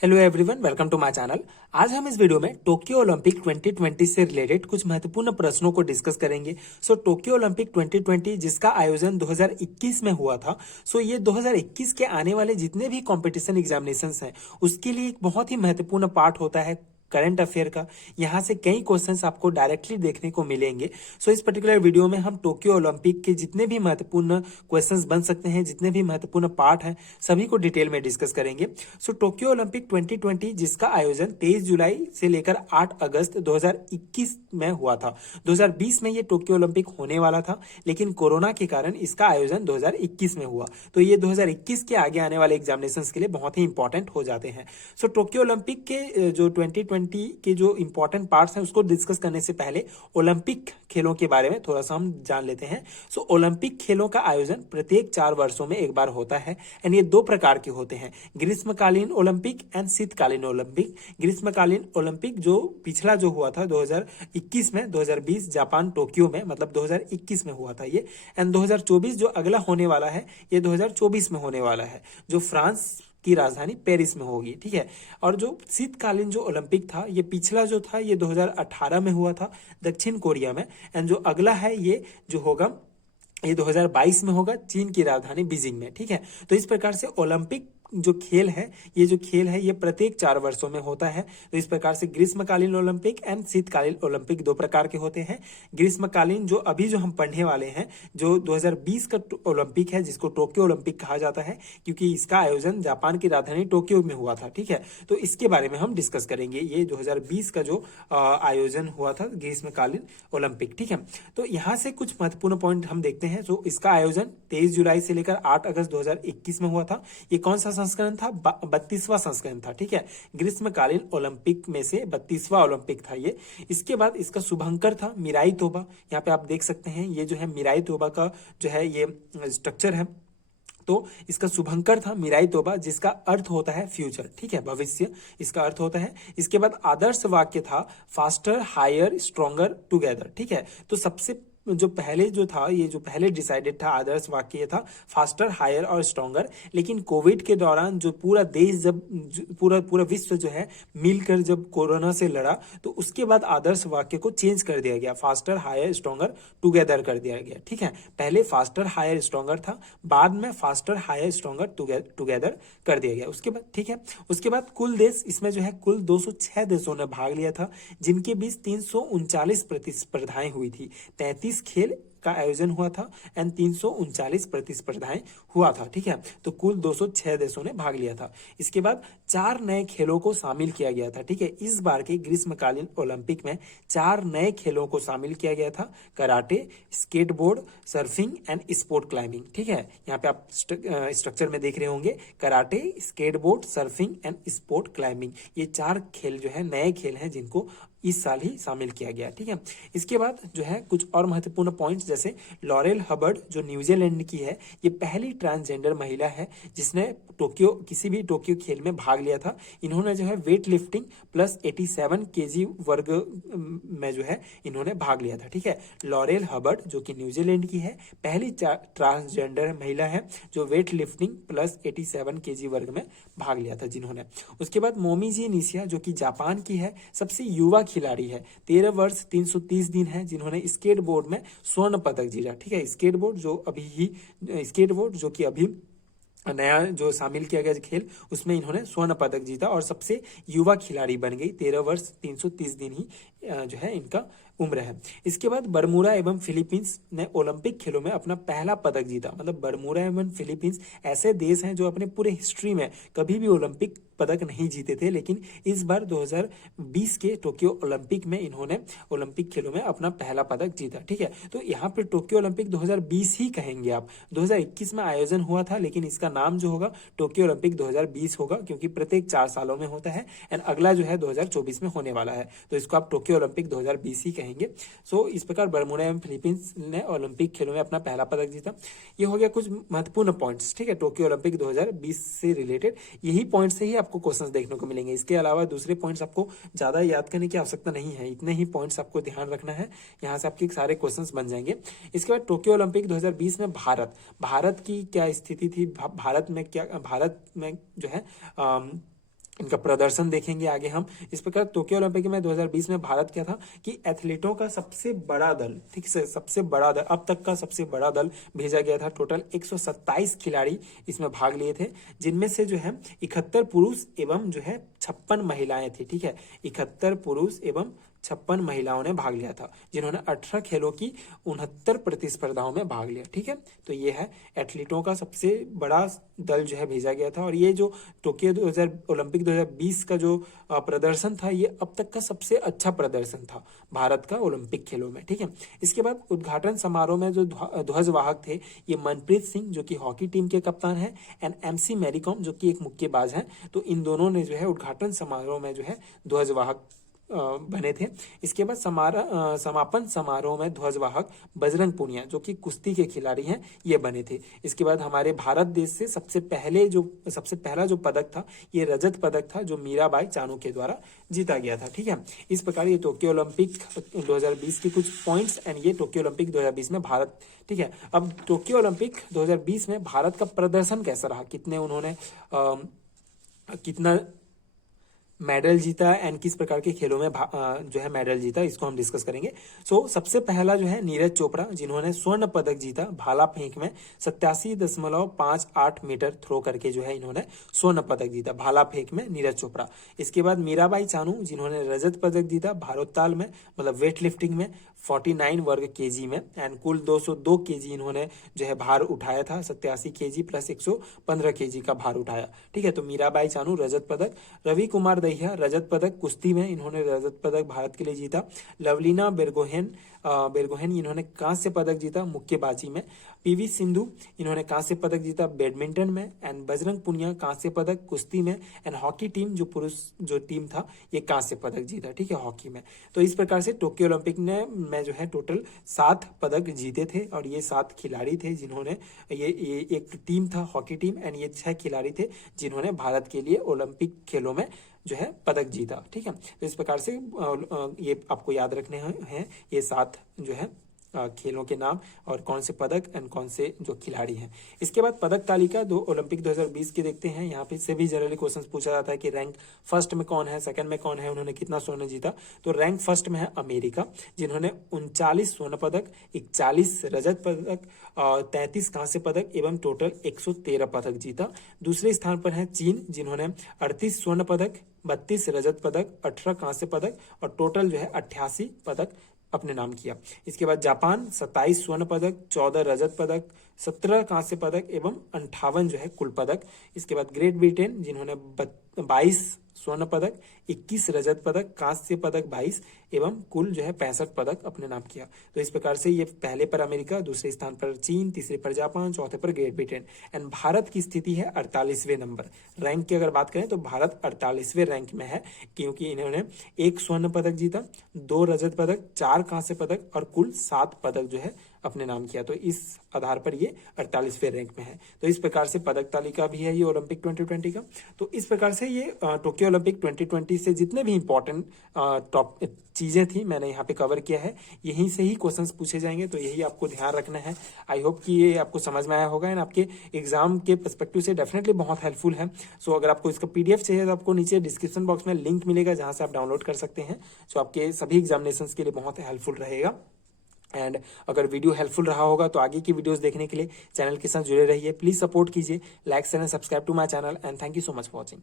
Hello everyone, welcome to my channel. आज हम इस वीडियो में टोक्यो ओलंपिक 2020 से रिलेटेड कुछ महत्वपूर्ण प्रश्नों को डिस्कस करेंगे। टोक्यो ओलंपिक 2020 जिसका आयोजन 2021 में हुआ था। ये 2021 के आने वाले जितने भी कंपटीशन एग्जामिनेशंस हैं उसके लिए एक बहुत ही महत्वपूर्ण पार्ट होता है करंट अफेयर का। यहाँ से कई क्वेश्चंस आपको डायरेक्टली देखने को मिलेंगे। इस पर्टिकुलर वीडियो में हम टोक्यो ओलंपिक के जितने भी महत्वपूर्ण क्वेश्चंस बन सकते हैं, जितने भी महत्वपूर्ण पार्ट हैं, सभी को डिटेल में डिस्कस करेंगे। टोक्यो ओलंपिक 2020 जिसका आयोजन 23 जुलाई से लेकर 8 अगस्त 2021 में हुआ था। 2020 में ये टोक्यो ओलंपिक होने वाला था, लेकिन कोरोना के कारण इसका आयोजन 2021 में हुआ। तो ये 2021 के आगे आने वाले एग्जामिनेशंस के लिए बहुत ही इंपॉर्टेंट हो जाते हैं। टोक्यो ओलंपिक के जो 2020 के जो इंपॉर्टेंट पार्ट्स हैं उसको डिस्कस करने से पहले ओलंपिक खेलों के बारे में थोड़ा सा हम जान लेते हैं। ओलंपिक खेलों का आयोजन प्रत्येक 4 वर्षों में एक बार होता है एंड ये 2 प्रकार के होते हैं, ग्रीष्मकालीन ओलंपिक एंड शीतकालीन ओलंपिक। ग्रीष्मकालीन ओलंपिक जो पिछला जो हुआ था 2021 में, 2020 जापान टोक्यो में, मतलब 2021 में हुआ था ये। एंड 2024 जो अगला होने वाला है ये 2024 में होने वाला है, जो फ्रांस की राजधानी पेरिस में होगी। ठीक है। और जो शीतकालीन जो ओलंपिक था ये पिछला जो था ये 2018 में हुआ था दक्षिण कोरिया में। एंड जो अगला है ये जो होगा ये 2022 में होगा चीन की राजधानी बीजिंग में। ठीक है। तो इस प्रकार से ओलंपिक जो खेल है ये प्रत्येक 4 वर्षों में होता है। तो इस प्रकार से ग्रीष्मकालीन ओलंपिक एंड शीतकालीन ओलंपिक 2 प्रकार के होते हैं। ग्रीष्मकालीन जो अभी जो हम पढ़ने वाले हैं, जो 2020 का ओलंपिक है, जिसको टोक्यो ओलंपिक कहा जाता है, क्योंकि इसका आयोजन जापान की राजधानी टोक्यो में हुआ था। ठीक है। तो इसके बारे में हम डिस्कस करेंगे, ये 2020 का जो आयोजन हुआ था ग्रीष्मकालीन ओलंपिक। ठीक है। तो यहाँ से कुछ महत्वपूर्ण पॉइंट हम देखते हैं। तो इसका आयोजन 23 जुलाई से लेकर 8 अगस्त 2021 में हुआ था। ये कौन सा संस्करण था? 32वां संस्करण था। ठीक है। ग्रीष्मकालीन ओलंपिक में से 32वां ओलंपिक था ये। इसके बाद इसका शुभंकर था मिराई तोबा। यहाँ पे आप देख सकते हैं ये जो है मिराई तोबा का जो है ये स्ट्रक्चर है। तो इसका शुभंकर था मिराई तोबा, जिसका अर्थ होता है फ्यूचर। ठीक है, भविष्य इसका अर्थ होता है। इसके बाद आदर्श वाक्य था फास्टर हायर स्ट्रॉन्गर टुगेदर। ठीक है। तो सबसे जो पहले जो था, ये जो पहले डिसाइडेड था आदर्श वाक्य ये था फास्टर हायर और स्ट्रॉन्गर। लेकिन कोविड के दौरान जो पूरा देश जब पूरा विश्व जो है मिलकर जब कोरोना से लड़ा, तो उसके बाद आदर्श वाक्य को चेंज कर दिया गया, फास्टर हायर स्ट्रॉन्गर टुगेदर कर दिया गया। ठीक है। पहले फास्टर हायर स्ट्रॉन्गर था, बाद में फास्टर हायर स्ट्रॉन्गर टुगेदर कर दिया गया उसके बाद। ठीक है। उसके बाद कुल देश, इसमें जो है कुल 206 देशों ने भाग लिया था, जिनके बीच 339 प्रतिस्पर्धाएं हुई थी। 33 खेल का आयोजन हुआ था एंड 339 प्रतिस्पर्धाएं हुआ था। ठीक है। तो कुल 206 देशों ने भाग लिया था। इसके बाद 4 नए खेलों को शामिल किया गया था। ठीक है। इस बार के ग्रीष्मकालीन ओलंपिक में 4 नए खेलों को शामिल किया गया था, karate, skateboard, surfing and sport climbing. ठीक है। यहाँ पे आप स्ट्रक्चर में देख रहे होंगे, karate, skateboard, surfing and sport climbing, ये 4 खेल जो है नए खेल हैं जिनको इस साल ही शामिल किया गया। ठीक है। इसके बाद जो है कुछ और महत्वपूर्ण पॉइंट्स, जैसे लॉरेल हबर्ड जो न्यूजीलैंड की है, ये पहली ट्रांसजेंडर महिला है जिसने किसी भी टोक्यो खेल में भाग लिया था। इन्होंने जो है वेट लिफ्टिंग प्लस 87 केजी वर्ग में जो है इन्होंने भाग लिया था। ठीक है। लॉरेल हबर्ड जो कि न्यूजीलैंड की है, पहली ट्रांसजेंडर महिला है जो वेट लिफ्टिंग प्लस 87 केजी वर्ग में भाग लिया था जिन्होंने। उसके बाद मोमिजी निशिया जो कि जापान की है, सबसे युवा खिलाड़ी है, 13 वर्ष 330 दिन है, जिन्होंने स्केटबोर्ड में स्वर्ण पदक जीता। ठीक है। स्केटबोर्ड जो कि अभी नया जो शामिल किया गया खेल, उसमें इन्होंने स्वर्ण पदक जीता और सबसे युवा खिलाड़ी बन गई। 13 वर्ष 330 दिन ही जो है इनका उम्र है। इसके बाद बरमूडा एवं फिलीपींस ने ओलंपिक खेलों में अपना पहला पदक जीता। मतलब बरमूडा एवं फिलीपींस ऐसे देश हैं जो अपने पूरे हिस्ट्री में कभी भी ओलंपिक पदक नहीं जीते थे, लेकिन इस बार 2020 के टोक्यो ओलंपिक में इन्होंने ओलंपिक खेलों में अपना पहला पदक जीता। ठीक है। तो यहाँ पे टोक्यो ओलंपिक 2020 ही कहेंगे आप। 2021 में आयोजन हुआ था, लेकिन इसका नाम जो होगा टोक्यो ओलंपिक 2020 होगा, क्योंकि प्रत्येक 4 सालों में होता है एंड अगला जो है 2024 में होने वाला है। तो इसको आप टोक्यो ओलंपिक 2020 ही कहेंगे। इस प्रकार बरमूडा एवं फिलीपींस ने ओलंपिक खेलों में अपना पहला पदक जीता। ये हो गया कुछ महत्वपूर्ण पॉइंट्स। ठीक है। टोक्यो ओलंपिक 2020 से रिलेटेड यही पॉइंट से ही आपको क्वेश्चंस देखने को मिलेंगे। इसके अलावा दूसरे पॉइंट्स आपको ज्यादा याद करने की आवश्यकता नहीं है, इतने ही पॉइंट्स आपको ध्यान रखना है, यहाँ से आपके सारे क्वेश्चंस बन जाएंगे। इसके बाद टोक्यो ओलंपिक 2020 में भारत की क्या स्थिति थी, भारत में जो है इनका प्रदर्शन देखेंगे आगे हम। इस प्रकार टोक्यो ओलंपिक में 2020 में भारत क्या था कि एथलीटों का सबसे बड़ा दल, ठीक से सबसे बड़ा दल, अब तक का सबसे बड़ा दल भेजा गया था। टोटल 127 खिलाड़ी इसमें भाग लिए थे, जिनमें से जो है 71 पुरुष एवं जो है 56 महिलाएं थी, ठीक है। 71 पुरुष एवं 56 महिलाओं ने भाग लिया था, जिन्होंने 18 खेलों की 69 प्रतिस्पर्धाओं में भाग लिया, ठीक है। तो ये है एथलीटों का सबसे बड़ा दल जो है भेजा गया था। और ये जो टोक्यो ओलंपिक 2020 का जो प्रदर्शन था, ये अब तक का सबसे अच्छा प्रदर्शन था भारत का ओलंपिक खेलों में, ठीक है। इसके बाद उद्घाटन समारोह में जो ध्वजवाहक थे, ये मनप्रीत सिंह जो कि हॉकी टीम के कप्तान है, एंड MC मैरीकॉम जो कि एक मुक्केबाज है। तो इन दोनों ने जो है उद्घाटन समारोह में जो है ध्वजवाहक बने थे। इसके बाद समापन समारोह में ध्वजवाहक बजरंग पुनिया जो कि कुश्ती के खिलाड़ी हैं, ये बने थे। इसके बाद हमारे भारत देश से सबसे पहला जो पदक था, ये रजत पदक था, जो मीराबाई चानू के द्वारा जीता गया था, ठीक है। इस प्रकार ये टोक्यो ओलंपिक 2020 के कुछ पॉइंट्स एंड ये टोक्यो ओलंपिक 2020 में भारत, ठीक है। अब टोक्यो ओलंपिक 2020 में भारत का प्रदर्शन कैसा रहा, कितने उन्होंने कितना मेडल जीता एंड किस प्रकार के खेलों में जो है मेडल जीता, इसको हम डिस्कस करेंगे। सबसे पहला जो है नीरज चोपड़ा, जिन्होंने स्वर्ण पदक जीता भाला फेंक में 87.58 मीटर थ्रो करके जो है इन्होंने स्वर्ण पदक जीता भाला फेंक में, नीरज चोपड़ा। इसके बाद मीराबाई चानू, जिन्होंने रजत पदक जीता भारोत्तोलन में, मतलब वेट लिफ्टिंग में 49 वर्ग केजी में, एंड कुल 202 केजी इन्होंने जो है भार उठाया था, 87 केजी प्लस 115 केजी का भार उठाया, ठीक है। तो मीराबाई चानू रजत पदक। रवि कुमार दहिया रजत पदक कुश्ती में, इन्होंने रजत पदक भारत के लिए जीता। लवलीना बेरगोहेन इन्होंने कांस्य पदक जीता मुक्केबाजी में। PV सिंधु इन्होंने कांस्य पदक जीता बैडमिंटन में, एंड बजरंग पुनिया कांस्य पदक कुश्ती में, एंड हॉकी टीम जो पुरुष जो टीम था, ये कांस्य पदक जीता, ठीक है, हॉकी में। तो इस प्रकार से टोक्यो ओलंपिक में जो है टोटल 7 पदक जीते थे, और ये 7 खिलाड़ी थे जिन्होंने ये एक टीम था हॉकी टीम, एंड ये 6 खिलाड़ी थे जिन्होंने भारत के लिए ओलंपिक खेलों में जो है पदक जीता, ठीक है। तो इस प्रकार से ये आपको याद रखने हैं ये 7 जो है खेलों के नाम और कौन से पदक एंड कौन से जो खिलाड़ी हैं। इसके बाद पदक तालिका ओलंपिक 2020 की देखते हैं। यहाँ पे से भी जनरली क्वेश्चंस पूछा जाता है कि रैंक फर्स्ट में कौन है, सेकंड में कौन है, उन्होंने कितना स्वर्ण जीता। तो रैंक फर्स्ट में है अमेरिका, जिन्होंने 39 स्वर्ण पदक, 41 रजत पदक, 33 कांस्य पदक एवं टोटल 113 पदक जीता। दूसरे स्थान पर है चीन, जिन्होंने 38 स्वर्ण पदक, 32 रजत पदक, 18 कांस्य पदक और टोटल जो है 88 पदक अपने नाम किया। इसके बाद जापान 27 स्वर्ण पदक, 14 रजत पदक, 17 कांस्य पदक एवं 58 जो है कुल पदक। इसके बाद ग्रेट ब्रिटेन, जिन्होंने 22 स्वर्ण पदक, 21 रजत पदक, कांस्य पदक 22 एवं कुल जो है 65 पदक अपने नाम किया। तो इस प्रकार से ये पहले पर अमेरिका, दूसरे स्थान पर चीन, तीसरे पर जापान, चौथे पर ग्रेट ब्रिटेन। एंड भारत की स्थिति है 48वें नंबर। रैंक की अगर बात करें तो भारत 48वें रैंक में है, क्योंकि इन्होंने 1 स्वर्ण पदक जीता, 2 रजत पदक, 4 कांस्य पदक और कुल 7 पदक जो है अपने नाम किया। तो इस आधार पर ये 48वें रैंक में है। तो इस प्रकार से पदक तालिका भी है ये ओलंपिक 2020 का। तो इस प्रकार से ये टोक्यो ओलंपिक 2020 से जितने भी इंपॉर्टेंट टॉप चीजें थी मैंने यहाँ पे कवर किया है, यहीं से ही क्वेश्चंस पूछे जाएंगे। तो यही आपको ध्यान रखना है। आई होप कि ये आपको समझ में आया होगा एंड आपके एग्जाम के पर्सपेक्टिव से डेफिनेटली बहुत हेल्पफुल है। सो अगर आपको इसका PDF चाहिए तो आपको नीचे डिस्क्रिप्शन बॉक्स में लिंक मिलेगा, जहां से आप डाउनलोड कर सकते हैं। सो आपके सभी एग्जामिनेशन के लिए बहुत हेल्पफुल रहेगा। एंड अगर वीडियो हेल्पफुल रहा होगा तो आगे की वीडियोस देखने के लिए चैनल के साथ जुड़े रहिए। प्लीज सपोर्ट कीजिए, like share and subscribe to my channel and thank you so much for watching.